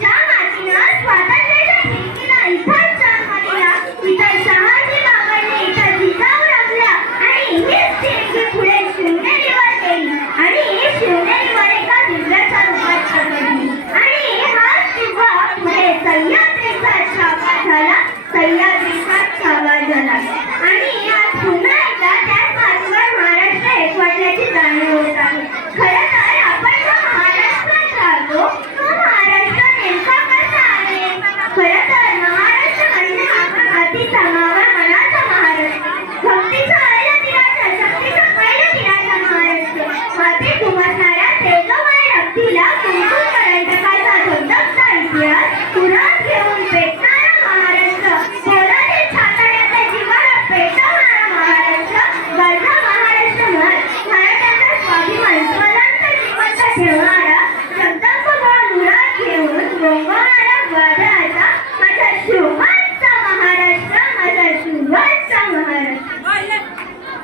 ज्या मातीनं स्वातंत्र्याच्या खिडकीला इथंच जन्म दिला, इथं शहाजी बाबांनी इथं जिजाऊ रमल्या आणि हीच खिडकी पुढे शिवनेरीवर गेली आणि शिवनेरीवर एका दिव्याच्या रूपात पडली आणि हाच दिवा पुढे सह्याद्रीचा छावा झाला, सह्याद्रीचा छावा झाला आणि आज पुन्हा एकदा त्याच मातीवर महाराष्ट्र एकवटल्याची जाणीव होत आहे. खरं तर आपण जो महाराष्ट्रात राहतो तो महाराष्ट्र नेमका कसा आहे? खरं तर महाराष्ट्र म्हणजे आपण मातीचा मावळ मनाचा महाराष्ट्र, भक्तीचा ऐलतिराचा, शक्तीचा पैलतिराचा महाराष्ट्र, माती खुमसणाऱ्या तेजोमय रक्तीला कुंकुम करंटकाचा धगधगता इतिहास पुरात घेऊन पेटणारा महाराष्ट्र, पोलादी छाताड्याचे जिव्हाळा पेटवणारा महाराष्ट्र, गरजा महाराष्ट्र म्हण, मराठ्यांचा स्वाभिमान ज्वलंत जिवंत ठेवणारा, शब्दांक गोळ मुराद घेऊन गोंगावणारा वादळाचा माझा शिवहाचा महाराष्ट्र, माझा शिवहाचा महाराष्ट्र.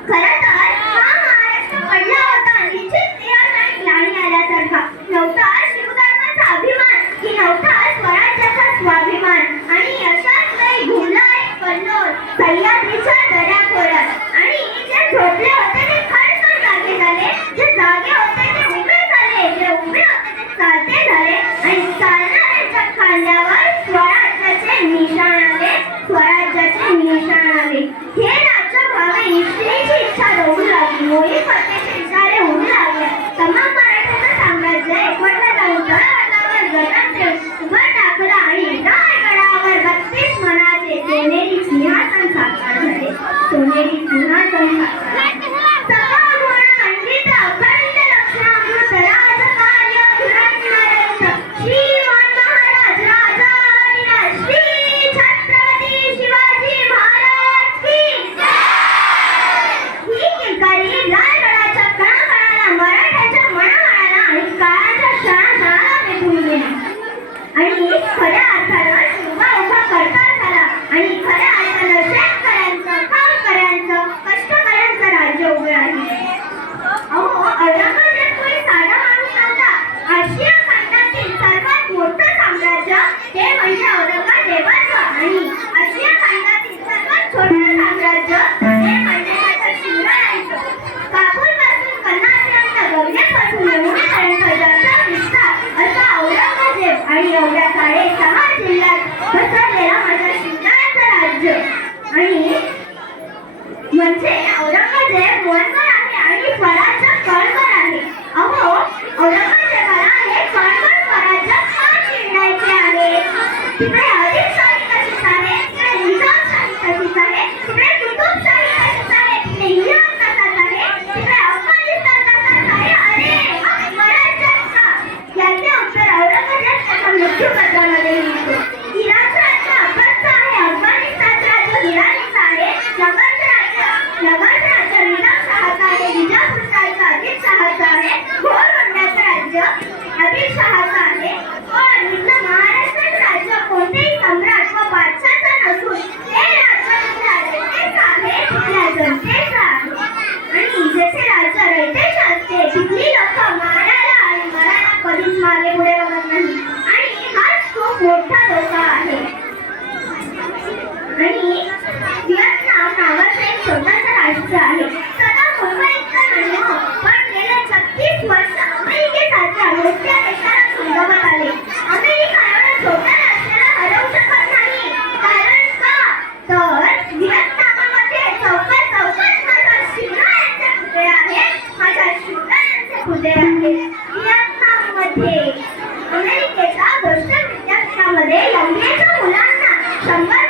खरं तर हा महाराष्ट्र पडला होता निश्चित निराश आणि ग्लानी आल्यासारखा. नव्हता शिवधर्माचा अभिमान की नव्हता स्वराज्याचा स्वाभिमान आणि अशाच वेळी घुमला एक कल्लोळ सह्याद्रीच्या दऱ्याखोऱ्यात आणि जे झोपले होते ते खडखड जागे झाले, जे जागे होते ते उभे झाले, जे उभे होते ते चालते झाले आणि चालणाऱ्यांच्या खांद्यावर स्वराज्याचे निशाण आले, स्वराज्याचे निशाण आले. हे राज्य व्हावे ईश्वरीची इच्छा होऊ लागली, होळी फतेचे इशारे होऊ लागले. तमाम मराठ्यांचं साम्राज्य एकवटलं जाऊन तळागाळावर गगन उभं टाकलं आणि रायगडावर 32 मनाचे सोनेरी सिंहासन साकार झाले, सोनेरी सिंहासन साकार. सगळं गुण मंडित अखंड लक्षणामृत राजकार्य धुरंधर श्रीमान महाराज राजा हरिराज श्री छत्रपती शिवाजी महाराज की जय. ही किंकाळी रायगडाच्या कणाकणाला, मराठ्यांच्या मनामनाला आणि काळाच्या क्षणाक्षणाला पेटून गेली आणि खऱ्या अर्थानं शिवबा उभा करता झाला आणि खऱ्या अर्थानं शेतकऱ्यांचं, कामकऱ्यांचं, कष्टकऱ्यांचं राज्य उभं राहिले. अहो, औरंगजेब कोणी साधा माणूस नव्हता. आशिया खंडातील सर्वात मोठं साम्राज्य ते म्हणजे औरंगजेबाचं आणि आशिया खंडातील सर्वात छोटं साम्राज्य ते म्हणजे त्याच्या शिवरायांचं. काबूलपासून कन्हापर्यंत, गगनेपासून यमुनेपर्यंत ज्याचा विस्तार असा औरंगजेब आणि एवढ्या 6.5 जिल्ह्यात पसरलेला माझ्या शिवरायांचं राज्य. आणि म्हणजे औरंगजेब वनवर आहे आणि स्वराज्य कळवर आहे. अहो, औरंगजेबाला हे कळवर स्वराज्य का चिरडायचे आहे? तिकडे आदिलशाही कशीच आहे, तिकडे निजामशाही कशीच आहे, तिकडे कुतुबशाही कशीच आहे, तिकडे इराण कसाच आहे, तिकडे अफगाणिस्तान कसाच आहे. अरे स्वराज्यात का? याचे उत्तर औरंगजेब त्याच्या मृत्यूपत्रामध्ये लिहितो. इराणचं राज्य अफगाणचं आहे, अफगाणिस्तानचं राज्य इराणीचं आहे, नगरचं राज्य निजामशहाचं आहे, विजापूरचं राज्य आदिलशहाचं आहे, गोलकोंड्याचं राज्य आदिलशहाचं आहे. पण इथलं महाराष्ट्राचं राज्य कोणतेही सम्राट व बादशाहचं नसून ते राज्य तिथल्या रयतेचं आहे, तिथल्या जनतेचं आहे. आणि जेथे राज्य रयतेचं असते तिथली लोक मारायला आणि मरायला कधीच मागे पुढे बघत नाही आणि हाच खूप मोठा धोका आहे. आणि व्हिएतनाम नावाचं एक छोटंसं राष्ट्र आहे. सदा मुंबईतलं नाही हो, पण गेले 36 वर्ष अमेरिकेसारख्या मोठ्या देशाला थंडवत आले. अमेरिका एवढ्या छोट्या राष्ट्राला हरवू शकत नाही. कारण का? तर व्हिएतनाममध्ये चौकात माझ्या शिवरायांचे पुतळे आहेत, माझ्या शिवरायांचे पुतळे आहेत. व्हिएतनाममध्ये अमेरिकेच्या बोस्टन विद्यापीठामध्ये MBAच्या मुलांना 100